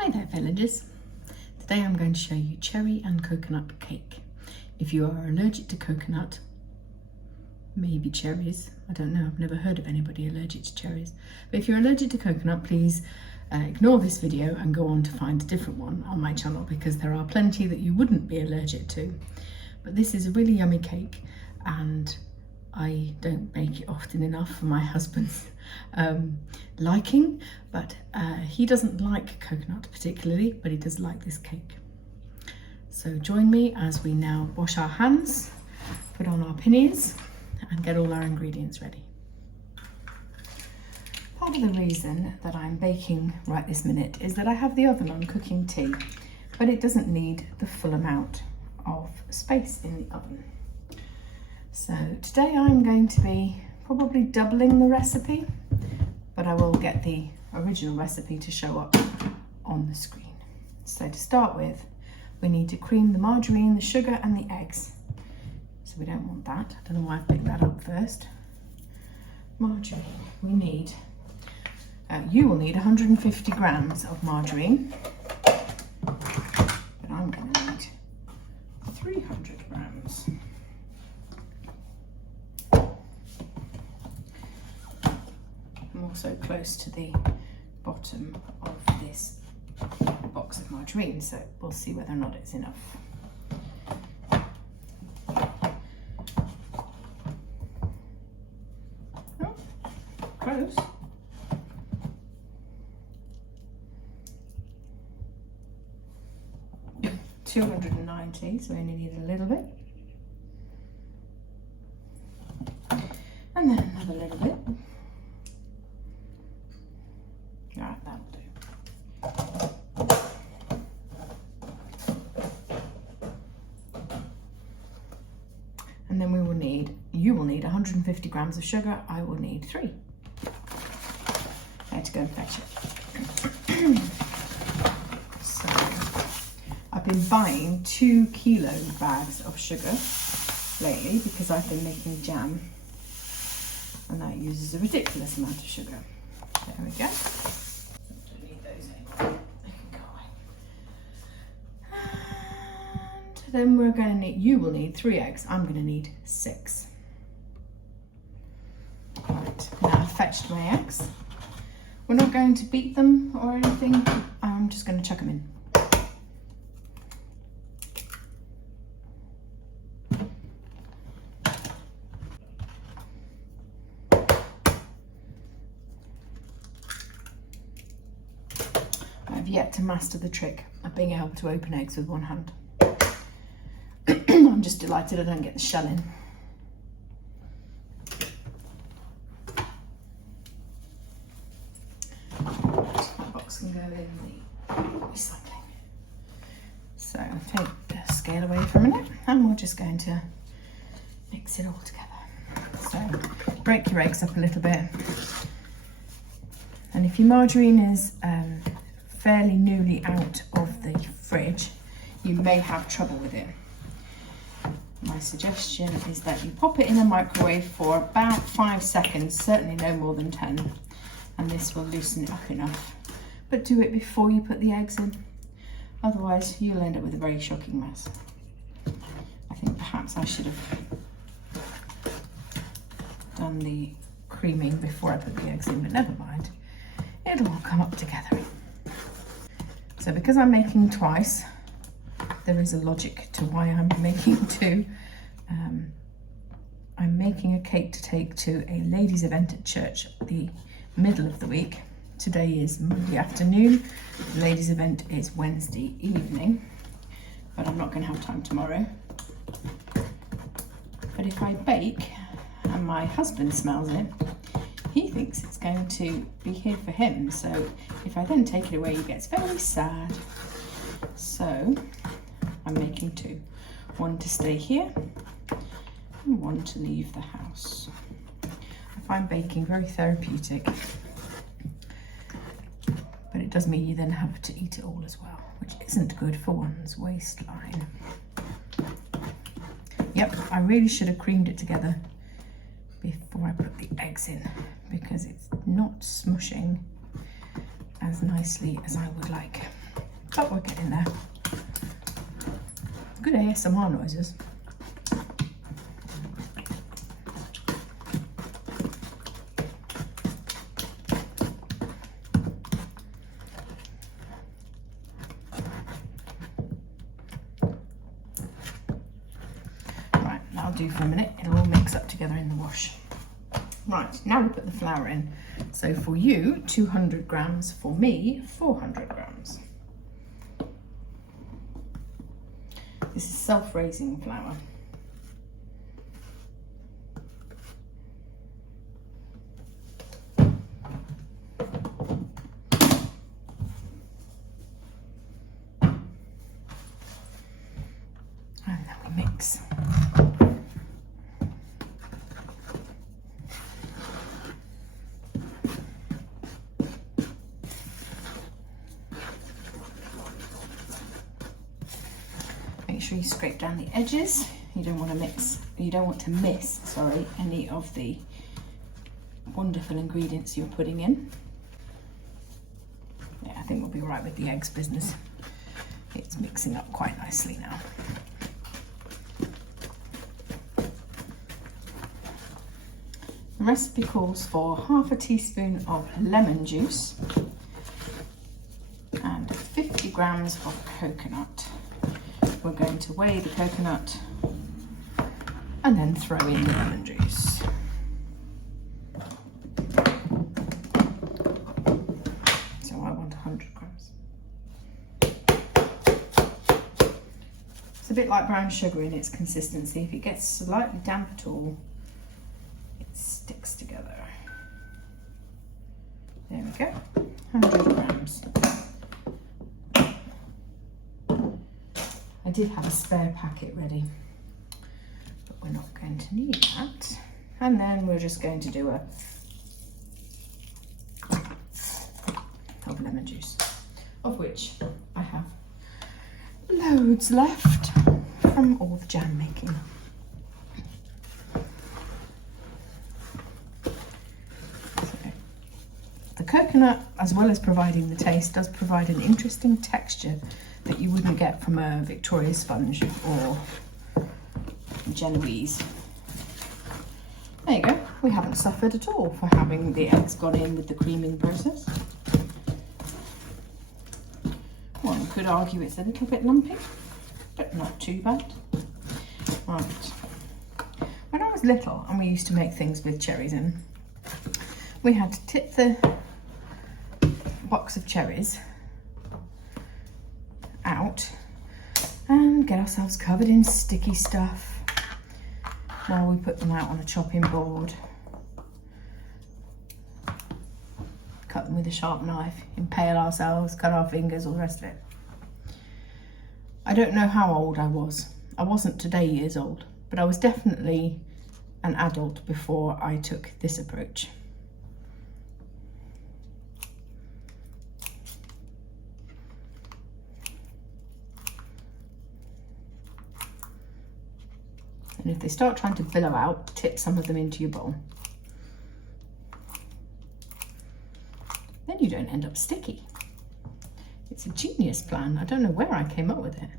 Hi there villagers. Today I'm going to show you cherry and coconut cake. If you are allergic to coconut, maybe cherries, I don't know, I've never heard of anybody allergic to cherries. But if you're allergic to coconut, please ignore this video and go on to find a different one on my channel, because there are plenty that you wouldn't be allergic to. But this is a really yummy cake and I don't bake it often enough for my husband's liking, but he doesn't like coconut particularly, but he does like this cake. So join me as we now wash our hands, put on our pinnies and get all our ingredients ready. Part of the reason that I'm baking right this minute is that I have the oven on cooking tea, but it doesn't need the full amount of space in the oven. So today I'm going to be probably doubling the recipe, but I will get the original recipe to show up on the screen. So to start with, we need to cream the margarine, the sugar and the eggs. So we don't want that. I don't know why I picked that up first. Margarine, we need, you will need 150 grams of margarine, but I'm going to need 300 grams. I'm also close to the bottom of this box of margarine, so we'll see whether or not it's enough. Oh, close. Yep, 290, so we only need a little bit. And then another little bit. Right, that'll do. And then you will need 150 grams of sugar. I will need 3. I had to go and fetch it. So I've been buying 2 kilo bags of sugar lately because I've been making jam, and that uses a ridiculous amount of sugar. There we go. Don't need those anymore. They can go away. And then we're going to need, you will need 3 eggs. I'm going to need 6. Right, now I've fetched my eggs. We're not going to beat them or anything. I'm just going to chuck them in. I've yet to master the trick of being able to open eggs with one hand. I'm just delighted I don't get the shell in. That box can go in the recycling. So take the scale away for a minute and we're just going to mix it all together. So break your eggs up a little bit. And if your margarine is fairly newly out of the fridge, you may have trouble with it. My suggestion is that you pop it in a microwave for about 5 seconds, certainly no more than 10, and this will loosen it up enough. But do it before you put the eggs in, otherwise you'll end up with a very shocking mess. I think perhaps I should have done the creaming before I put the eggs in, but never mind, it'll all come up together. So because I'm making twice, there is a logic to why I'm making 2. I'm making a cake to take to a ladies' event at church the middle of the week. Today is Monday afternoon, the ladies' event is Wednesday evening, but I'm not going to have time tomorrow. But if I bake and my husband smells it, he thinks it's going to be here for him, so if I then take it away he gets very sad. So I'm making 2, 1 to stay here and 1 to leave the house. I find baking very therapeutic, but it does mean you then have to eat it all as well, which isn't good for one's waistline. Yep, I really should have creamed it together before I put the eggs in, because it's not smushing as nicely as I would like. But we're getting there. Good ASMR noises. Right, that'll do for a minute. It'll all mix up together in the wash. Right, now we put the flour in. So for you, 200 grams. For me, 400 grams. This is self-raising flour. And then we mix. Make sure you scrape down the edges. You don't want to miss, sorry, any of the wonderful ingredients you're putting in. Yeah, I think we'll be right with the eggs business. It's mixing up quite nicely now. The recipe calls for half a teaspoon of lemon juice and 50 grams of coconut. We're going to weigh the coconut and then throw in the lemon juice. So I want 100 grams. It's a bit like brown sugar in its consistency. If it gets slightly damp at all, it sticks together. There we go, 100 grams. I did have a spare packet ready, but we're not going to need that. And then we're just going to do a of lemon juice, of which I have loads left from all the jam making. So, the coconut, as well as providing the taste, does provide an interesting texture that you wouldn't get from a Victoria sponge or Genoese. There you go. We haven't suffered at all for having the eggs gone in with the creaming process. One could argue it's a little bit lumpy, but not too bad. Right. When I was little and we used to make things with cherries in, we had to tip the box of cherries out and get ourselves covered in sticky stuff while we put them out on a chopping board. Cut them with a sharp knife, impale ourselves, cut our fingers, all the rest of it. I don't know how old I was. I wasn't today years old, but I was definitely an adult before I took this approach. And if they start trying to billow out, tip some of them into your bowl. Then you don't end up sticky. It's a genius plan. I don't know where I came up with it.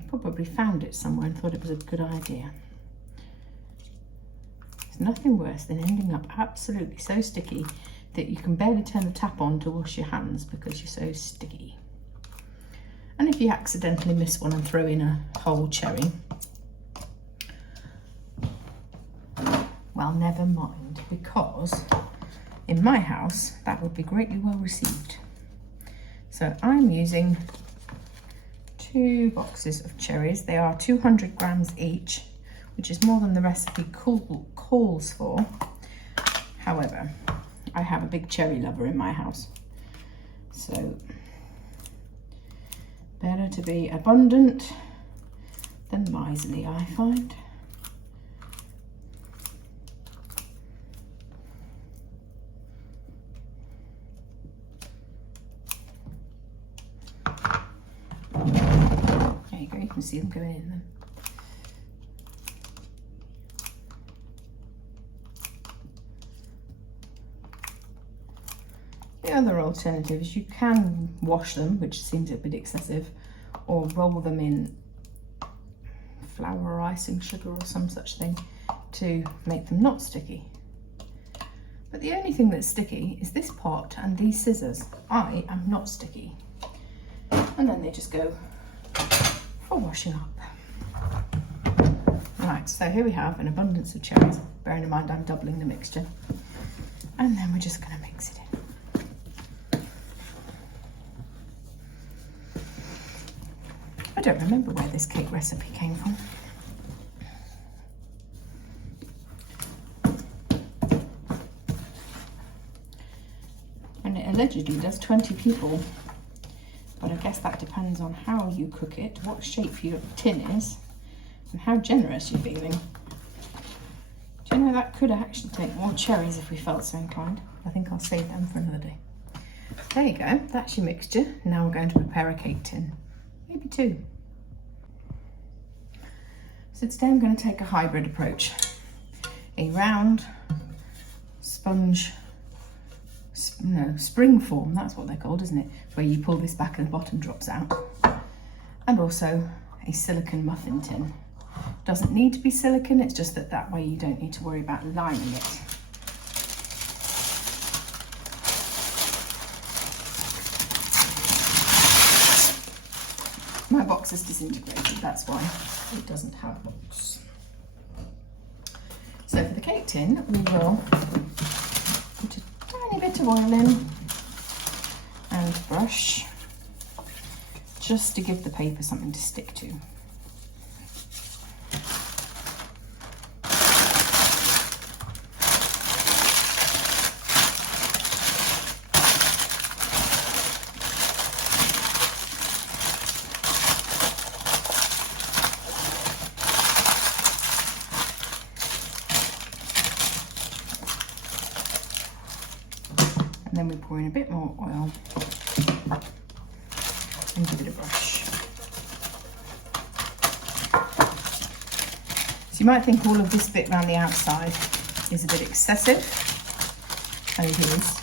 I probably found it somewhere and thought it was a good idea. There's nothing worse than ending up absolutely so sticky that you can barely turn the tap on to wash your hands because you're so sticky. And if you accidentally miss one and throw in a whole cherry, well, never mind, because in my house that would be greatly well received. So I'm using 2 boxes of cherries. They are 200 grams each, which is more than the recipe calls for. However, I have a big cherry lover in my house, so better to be abundant than miserly, I find. There you go, you can see them going in then. The other alternative is you can wash them, which seems a bit excessive, or roll them in flour or icing sugar or some such thing to make them not sticky. But the only thing that's sticky is this pot and these scissors. I am not sticky. And then they just go for washing up. Right, so here we have an abundance of cherries, bearing in mind I'm doubling the mixture. And then we're just going to mix it in. I don't remember where this cake recipe came from. And it allegedly does 20 people, but I guess that depends on how you cook it, what shape your tin is, and how generous you're feeling. Do you know that could actually take more cherries if we felt so inclined? I think I'll save them for another day. There you go, that's your mixture. Now we're going to prepare a cake tin, maybe 2. So today I'm going to take a hybrid approach. A round sponge, spring form, that's what they're called, isn't it? Where you pull this back and the bottom drops out. And also a silicone muffin tin. Doesn't need to be silicone, it's just that way you don't need to worry about lining it. My box is disintegrated, that's why it doesn't have a box. So for the cake tin, we will put a tiny bit of oil in and brush, just to give the paper something to stick to. And then we pour in a bit more oil and give it a brush. So you might think all of this bit around the outside is a bit excessive, and it is.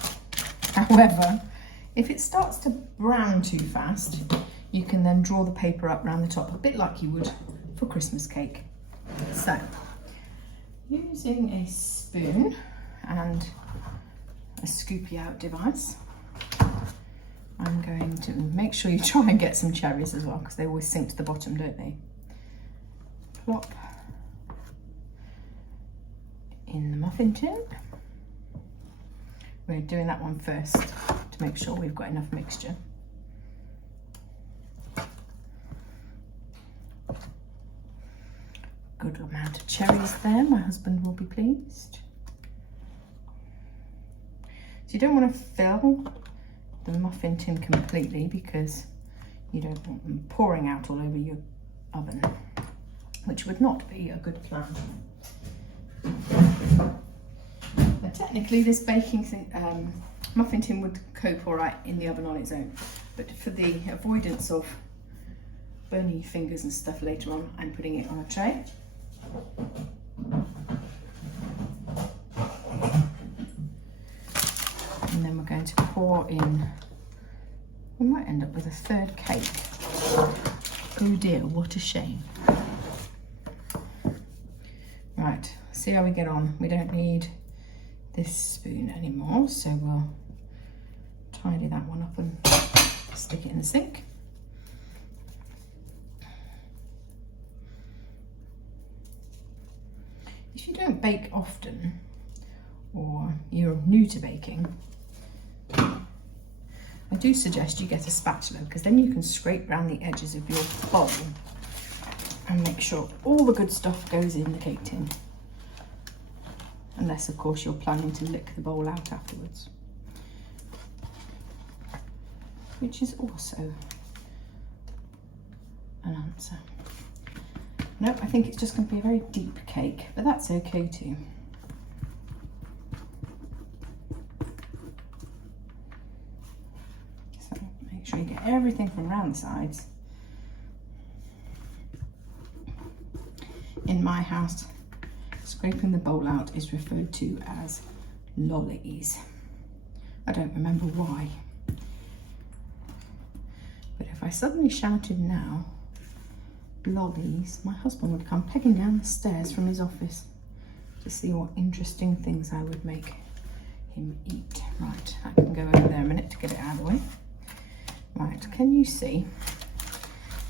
However, if it starts to brown too fast, you can then draw the paper up around the top, a bit like you would for Christmas cake. So, using a spoon and a scoopy out device, I'm going to make sure you try and get some cherries as well, because they always sink to the bottom, don't they? Plop in the muffin tin. We're doing that one first to make sure we've got enough mixture. Good amount of cherries there, my husband will be pleased. So you don't want to fill the muffin tin completely, because you don't want them pouring out all over your oven, which would not be a good plan. But technically this baking thing, muffin tin would cope all right in the oven on its own, but for the avoidance of burning your fingers and stuff later on, I'm putting it on a tray. And then we're going to pour in, we might end up with a third cake. Oh dear, what a shame. Right, see how we get on. We don't need this spoon anymore, so we'll tidy that one up and stick it in the sink. If you don't bake often, or you're new to baking, I do suggest you get a spatula, because then you can scrape around the edges of your bowl and make sure all the good stuff goes in the cake tin. Unless, of course, you're planning to lick the bowl out afterwards, which is also an answer. Nope, I think it's just going to be a very deep cake, but that's okay too. So make sure you get everything from around the sides. In my house, scraping the bowl out is referred to as lollies, I don't remember why. But if I suddenly shouted now, lollies, my husband would come pegging down the stairs from his office to see what interesting things I would make him eat. Right, I can go over there a minute to get it out of the way. Right, can you see?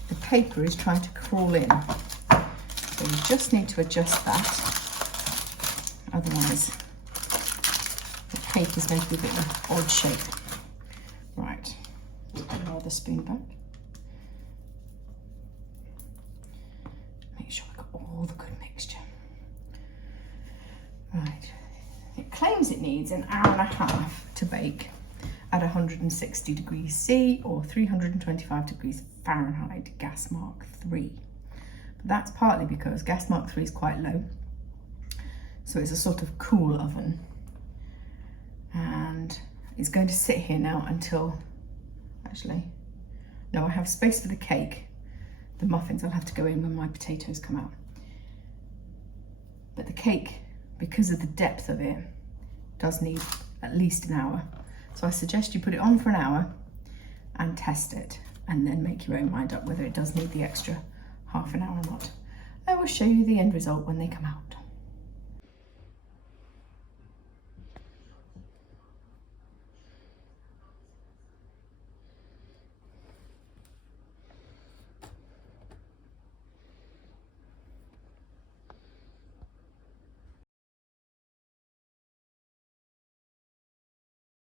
The paper is trying to crawl in. So you just need to adjust that. Otherwise, the paper is going to be a bit of an odd shape. Right, put another spoon back. Make sure I've got all the good mixture. Right, it claims it needs an hour and a half to bake at 160 degrees C or 325 degrees Fahrenheit, gas mark 3. But that's partly because gas mark 3 is quite low, so it's a sort of cool oven, and it's going to sit here now until, actually, no, I have space for the cake. The muffins I'll have to go in when my potatoes come out. But the cake, because of the depth of it, does need at least an hour. So I suggest you put it on for an hour and test it, and then make your own mind up whether it does need the extra half an hour or not. I will show you the end result when they come out.